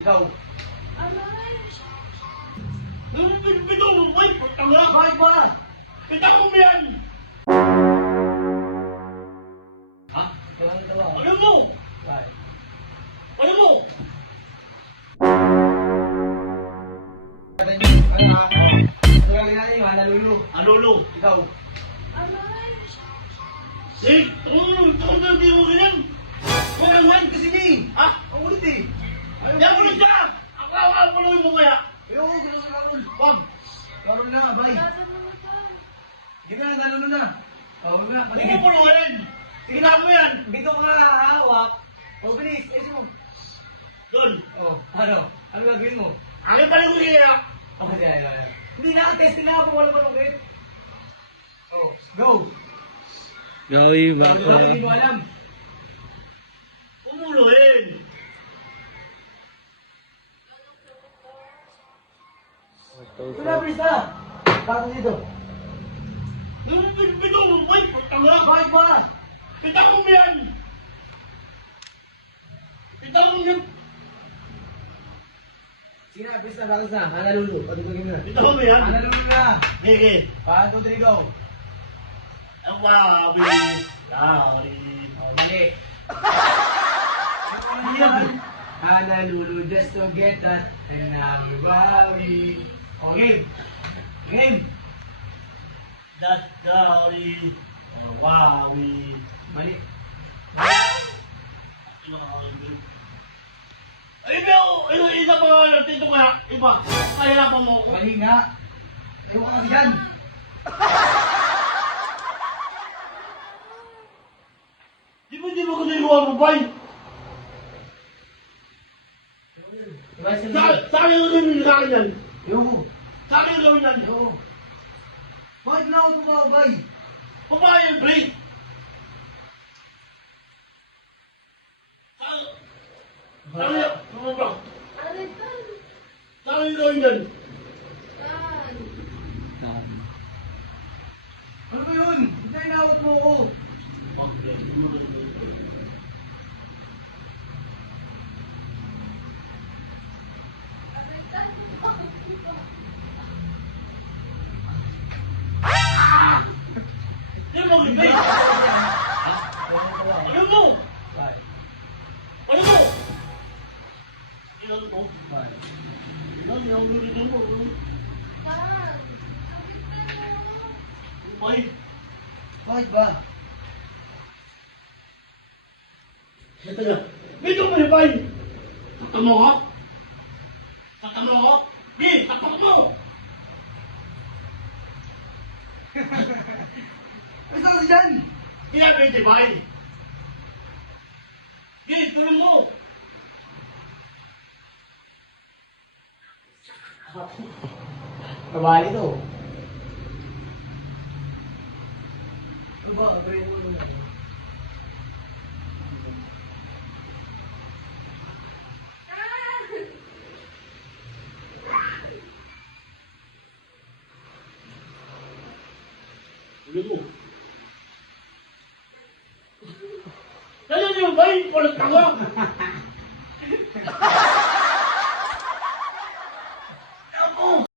Ikaw. Bito mo, boy! Tanga! Bakit ba? Pitak mo ba yan? Ha? Ikaw. Ano mo? Bakit? Ano mo? Tuloy nga yun, nalulu. Anolo? Ikaw. Eh, tungkol na di mo ganyan. Kung naman kasi ni. Ha? Ang ulit eh. Yan mo na siya! Ang kawa mo mo kaya. Ayoko, gusto ko lang. Wag! Laro na, bay. Sige na, nalulu na. Oo na, Huwag mo pulungan. Sige na mo yan. Dito ka hawak. O, bilis. Ayusin mo. Doon. O, ano? Ano gagawin mo? Akin pa lang kaya. Okay, yan. Hindi na, testing na ako. Wala pa nung Oh, go. Gawin mo. Hindi ko alam. Umuluhin. Wala, bilis na. Bakit dito? Bito mo, boy! Tanga! Bakit ba? Pitak mo ba yan? Pitak mo yan. Sige na, bilis na, bakit na? Nalulu. Pati ko na. Pitak mo yan? Nalulu na. Sige. 1, 2, 3, go. Ang wabi. Yari. Oh, mali. Nalulu just to get that. And I'm Wawi. Oh, game. Game. Dat dari. Ang wawi. Mali. Ay, pero, isa pa natin ito nga. Iba, kaya pa mo ko. Mali nga. Ayaw ka kasi yan. Di ba ko nailuwa mo, bay? Saan yung gawin sa akin yan? Ayaw ko. Saan yung gawin yan? Ayaw ko. Bakit na ako bumabay? Kumain yung break. Saan yung, ano ba? Saan yung gawin yan? Ano ba yun? Hindi na inawat mo ako. Di mo gawin. Ano mo? Ano mo? Ilan mo? Ilan yung gawin mo? Bay, Bakit ba? ito na. Medyo mo ni bay. Tatamo ko? Tatamo ko? Di, tatamo mo! Basta kasi dyan! Pinapin si bay. Di, tulong mo! Kabali to. Ano ba? Gawin mo na. Tulong mo. Kaya niyo bay, walang tanga.